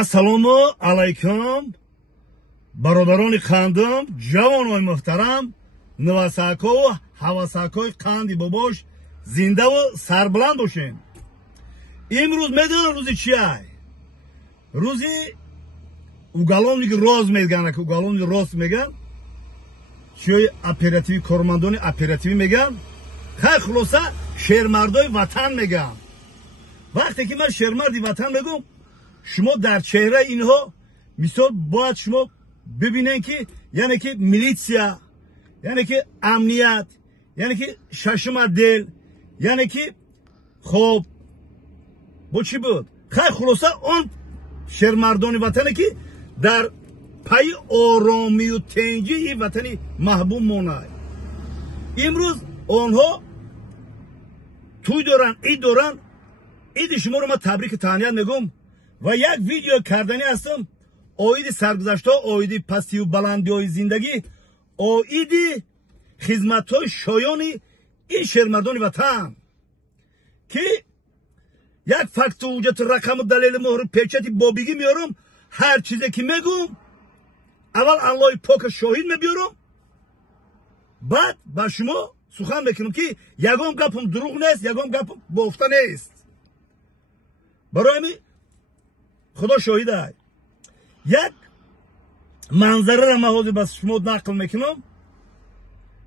Assalomu alaykum barodaroни qandim, javonoy muhtaram, nivasako va havasakoy qandi bobosh zinda va sarbuland boshin. Imruz medon ruzi chiay? Ruzi uголовник roz megan, ki uголовник roz megan. Choy operativ kormandoni operativ megan. Khay xulosa shermardoy vatan megan. Vaqti ki man shermardi vatan megum, شما در چهره اینها مثال باید شما ببینن که یعنی که میلیسیا، یعنی که امنیت، یعنی که ششم دل، یعنی که خب با چی بود؟ خیلی خلاصه اون شهرمردان وطنی که در پای آرامی و تنجی این وطنی محبوب مونای. امروز آنها توی دارن، اید شما رو من تبریک تهنیت میگم. و یک ویدیو کردنی هستم اوید سرگذشت ها، اوید پستی و بلندی های زندگی، اوید خدمت های شایانی این شهرمردان وطن که یک فکت و وجود رقم و دلیل مهر پیچتی بابیگی میارم. هر چیزی که میگم اول الله پاک شاهد میبیارم، بعد با شما سخن میکنم که یگام گپم دروغ نیست، یگام گپم بافته نیست. برای می خدا شاهده. یک منظره را محاضر بس شما نقل میکنم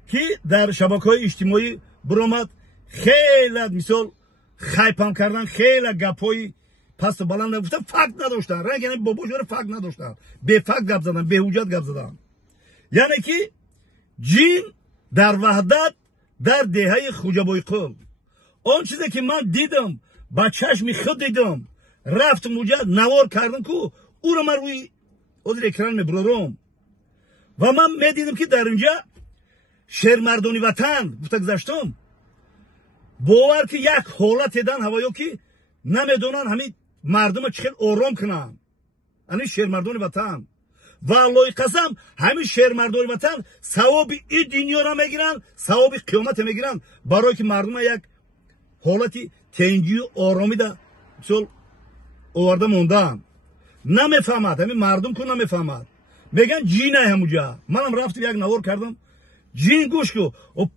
که در شبکه‌های اجتماعی برآمد. خیلی مثال خیپم کردن، خیلی گپای پست بلند گفتن، فکت نداشتن، رنگ یعنی بابا جوره فکت نداشتن، به فکت گپ زدن، به حجت گپ زدن. یعنی که جین در وحدت در دهه خوجبای قل، اون چیزی که من دیدم با چشم خود دیدم، رفت موجد نوار کردم که او رو من روی اکران میبرم و من میدیدم که در اینجا شهرمردانی وطن گفته گذاشتم باور که یک حالت دن هوایو که نمیدونن همین مردم چقدر آرام کنن. همین شهرمردانی وطن و الله قسم همین شهرمردانی وطن ثواب این دنیا را میگیرن، ثواب قیامت میگیرن، برای که مردم یک حالتی تنجی و آرامی ده مثل آورده موندن. نمیفهمد، همین مردم که نمیفهمد، میگن جینه همونجا. منم رفتم یک نوار کردم، جین گوش کو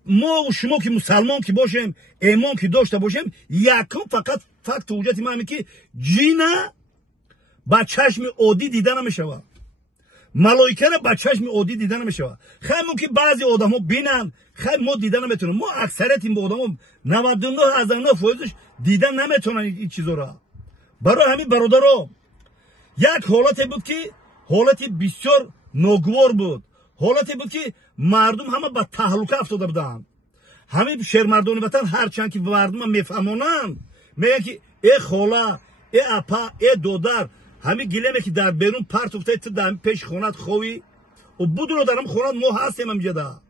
ما و شما که مسلمان که باشیم، ایمان که داشته باشیم، یکم فقط فکت وجودی ما همین که جینه با چشم عادی دیدن نمیشود، ملائکه را با چشم عادی دیدن نمیشود. خیلی ممکن بعضی آدما بینن، خیلی ما دیدن نمیتونیم. ما اکثریت این آدما 99% دیدن نمیتونن این چیزا را. برای همین برادرها یک حالتی بود که حالتی بسیار ناگوار بود، حالتی بود که مردم همه به تهلکه افتاده بودند. همین شهرمردان وطن هرچند که مردم میفهمونن میگن که ای خاله، ای اپا، ای دودر، همین گله که در بیرون پرت افتاد تو در پیش خونت خوی و بدون درم خونت ما هستیم هم جدا.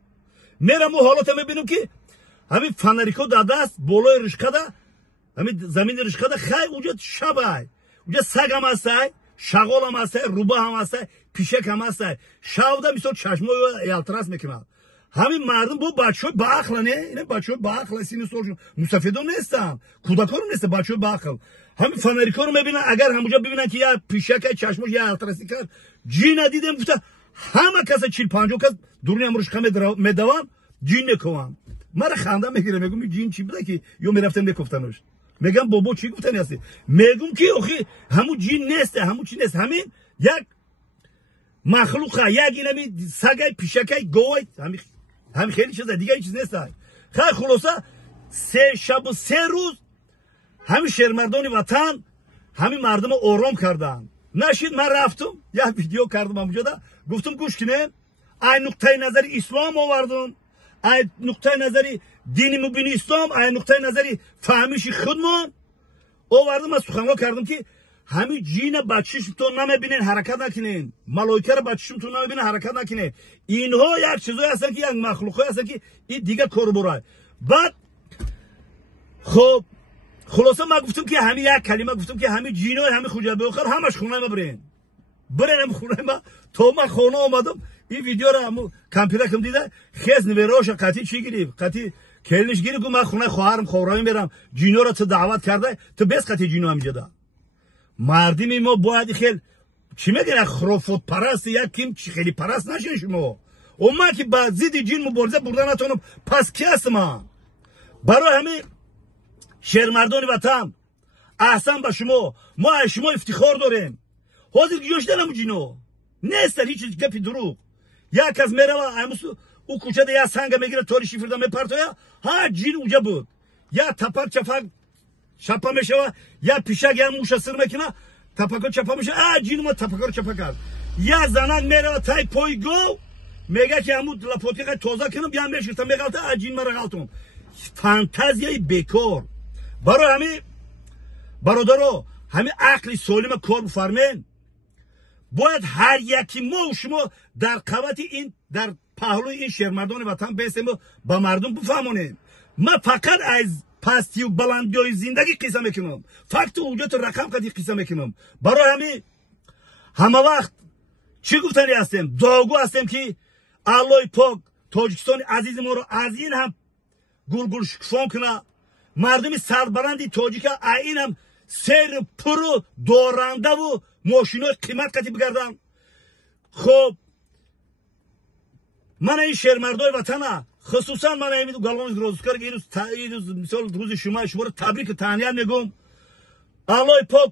میرم و حالت میبینم که همین فنریکو در دست بالای رشقه همین زمین رشقه خیلی اونجا شبای اونجا سگ هم هسته، شغال هم هسته، روبه هم هسته، پیشک هم هسته، شاوده مثل چشمای یلترس میکنن. همین مردم با بچه‌های با عقل، نه اینا بچه‌های با عقل سین سالشون مستفیدون نیستن، کودکان نیست، بچه‌های با عقل. همین فنریکا رو میبینن، اگر همونجا ببینن که یا پیشک چشمش یا یلترسی کرد جین ندیدم گفته همه کس 40-50 کس دورنی هم رشقه میدوان جین نکوان. مرا خنده میگیره، میگم این جین چی بوده که یا میرفتم میگفتنش. میگم بابا چی گفتنی هستی؟ میگم که آخه همون جین نیست، همون چی نیست، همین یک مخلوقه، یک اینمی سگای پیشکای گوی، همین خیلی چیزا دیگه هیچ چیز نیست. خیلی خلاصه 3 شب و 3 روز همین شهرمردان وطن همین مردم آرام کردن. نشید من رفتم یک ویدیو کردم اونجا ده، گفتم گوش کنین، این نقطه نظری اسلام آوردن، این نقطه نظری دینی مبین اسلام، این نقطه نظری فهمیش خودمان آوردم. از سخنگو کردم که همین جین بچه‌شتون نمیبینین حرکت نکنین، ملائکه رو بچه‌شتون نمیبینین حرکت نکنین. اینها یک چیزایی هستن که یک مخلوقایی هستن که این دیگه کار برای. بعد خب خلاصه من گفتم که همین یک کلمه گفتم که همین جینای همین خوجبه آخر همش خونه ما برین هم خونه ما. تا من خونه آمدم این ویدیو رو همون کامپیوترم دیده، خیز نویراش قطعی چی گیری قطعی کلنش گیری که من خونه خواهرم خواهرام میرم جینو رو تو دعوت کرده تو بس قطعی جینو هم جدا. مردمی ما باید خیلی چی میگن خرافات پرست یا کیم خیلی پرست نشین شما. اون من که با ضد جین مبارزه بردن نتونم پس کی هستم من؟ برای همین شهرمردان وطن احسن به شما، ما از شما افتخار داریم. حاضر گیوش دلم جینو نیست هیچ گپی دروغ. یک از میره و او کوچه ده یا سنگ میگیره توری شیفرده میپرتویا ها جین اونجا بود یا تپر چفق چپا میشه یا پیشک یا موش سر میکنه تپکر چپا میشه جین ما تپکر چپا کرد. یا زنان میره و تای پای گو میگه که همون لپوتی که توزا کنم بیان میشیرتم میگه جین مرا غلطم. فانتازیای بیکار. برای همین برادرو همین عقل سالم کار بفرمین. باید هر یکی ما و شما در قوت این در پهلوی این شهرمردان وطن بیستیم و با مردم بفهمونیم. من فقط از پستی و بلندی های زندگی قصه میکنم، فقط وجود رقم قدی قصه میکنم. برای همین همه وقت چی گفتنی هستیم؟ داغو هستیم که الله پاک تاجیکستان عزیز ما رو از این هم گل شکفان کنه. مردم سربلندی تاجیک این هم سیر پرو دارنده و ماشینای قیمت قدی بگردن. خب من این شهرمردای وطن خصوصا من این گلوان روزکار که این روز مثال روز شما رو تبریک تهنیت میگم. الله پاک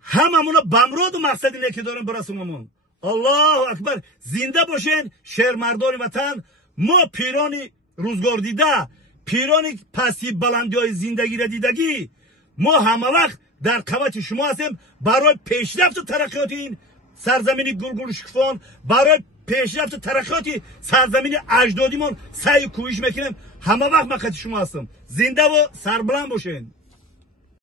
هممون بمراد و مقصدی نه که داریم برسونمون. الله اکبر. زنده باشین شهرمردان وطن. ما پیرانی روزگار دیده، پیرانی پسی بلندی های زندگی را دیدگی، ما همه وقت در قوت شما هستیم برای پیشرفت و ترقیات این سرزمین گل شکفان، برای پیشرفت و ترقیات سرزمین اجدادیمون سعی کوشش میکنیم. همه وقت مقصد شما هستم. زنده و سربلند باشین.